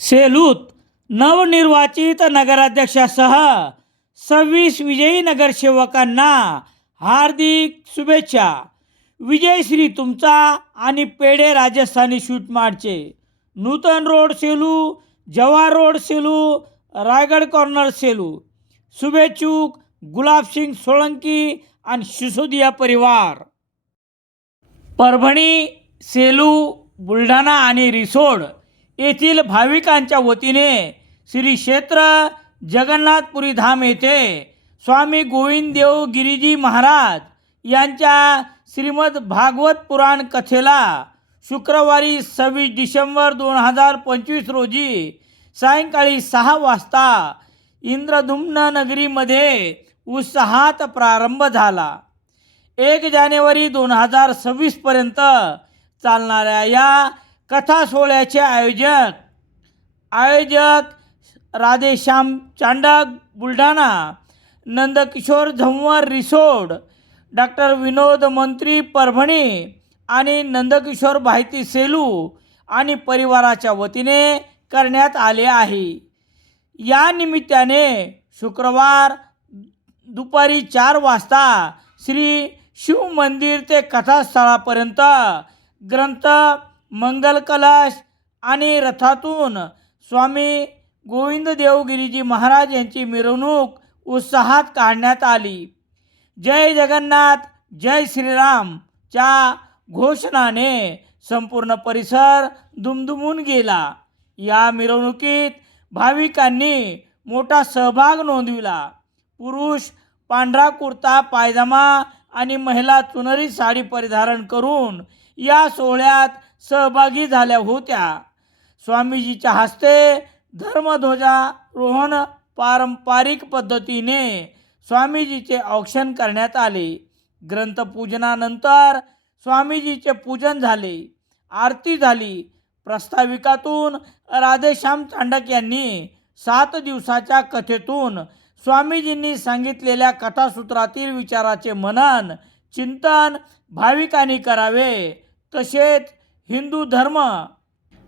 सेलूत नवनिर्वाचित नगराध्यक्षासह 26 विजयी नगरसेवकांना हार्दिक शुभेच्छा. विजयश्री तुमचा आणि पेढे राजस्थानी स्वीटमार्टचे. Nutan road Selu, Jawahar road Selu, Raigad corner Selu. शुभेच्छुक गुलाबसिंग सोळंकी आणि सिसोदिया परिवार. परभणी, सेलू, बुलढाणा आणि रिसोड येथील भाविकांच्या वतीने श्री क्षेत्र जगन्नाथपुरी धाम येथे स्वामी गोविंददेव गिरीजी महाराज यांच्या श्रीमद भागवत पुराण कथेला शुक्रवारी 26 डिसेंबर 2025 रोजी सायंकाळी 6 वाजता इंद्रधुम्न नगरीमध्ये उत्साहात प्रारंभ झाला. 1 जानेवारी 2026 पर्यंत चालणाऱ्या या कथा सोहळ्याचे आयोजक राधेश्याम चांडक बुलढाणा, नंदकिशोर झंवर रिसोड, डॉक्टर विनोद मंत्री परभणी आणि नंदकिशोर भायती सेलू आणि परिवाराच्या वतीने करण्यात आले आहे. या निमित्ताने शुक्रवार दुपारी 4 वाजता श्री शिव मंदिर ते कथास्थळापर्यंत ग्रंथ, मंगल कलश आणि रथातून स्वामी गोविंददेव गिरीजी महाराज यांची मिरवणूक उत्साहात काढण्यात आली. जय जगन्नाथ, जय श्रीराम च्या घोषणाने संपूर्ण परिसर दुमदुमून गेला. या मिरवणुकीत भाविकांनी मोठा सहभाग नोंदविला. पुरुष पांढरा कुर्ता पायजामा आणि महिला चुनरी साडी परिधान करून या सोहळ्यात सहभागी झाल्या होत्या. स्वामीजीच्या हस्ते धर्मध्वजारोहण पारंपरिक पद्धतीने स्वामीजीचे औक्षण करण्यात आले. ग्रंथपूजनानंतर स्वामीजीचे पूजन झाले, आरती झाली. प्रास्ताविकातून राधेश्याम चांडक यांनी 7 दिवसाच्या कथेतून स्वामीजींनी सांगितलेल्या कथासूत्रातील विचाराचे मनन चिंतन भाविकांनी करावे, तसेच हिंदू धर्म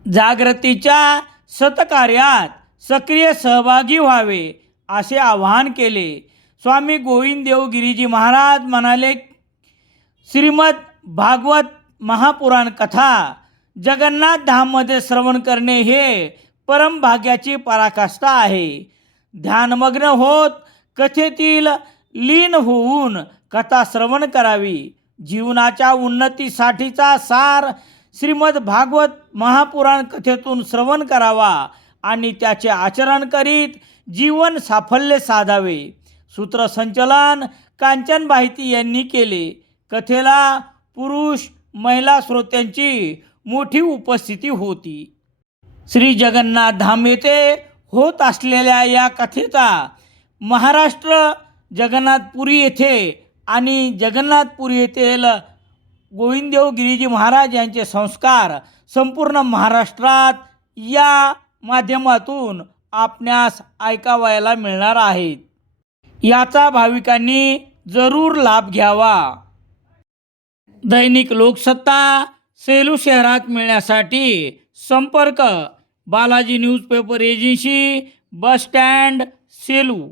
जागृतीच्या सत्कार्यात सक्रिय सहभागी व्हावे असे आवाहन केले. स्वामी गोविंददेव गिरीजी महाराज म्हणाले, श्रीमद भागवत महापुराण कथा जगन्नाथ धाममध्ये श्रवण करणे हे परम भाग्याची पराकाष्ठा आहे. ध्यानमग्न होत कथेतील लीन होऊन कथा श्रवण करावी. जीवनाच्या उन्नतीसाठीचा सार श्रीमद भागवत महापुराण कथेतून श्रवण करावा आणि त्याचे आचरण करीत जीवन साफल्य साधावे. सूत्रसंचलन कांचन भायती यांनी केले. कथेला पुरुष महिला श्रोत्यांची मोठी उपस्थिती होती. श्री जगन्नाथ धाम येथे होत असलेल्या या कथेचा महाराष्ट्र जगन्नाथपुरी येथे आणि जगन्नाथपुरी येथील गोविंददेव गिरीजी महाराज यांचे संस्कार संपूर्ण महाराष्ट्रात या माध्यमातून आपणास ऐकावयाला मिळणार आहेत. याचा भाविकांनी जरूर लाभ घ्यावा. दैनिक लोकसत्ता सेलू शहरात मिळण्यासाठी संपर्क Balaji newspaper agency, bus stand, Selu.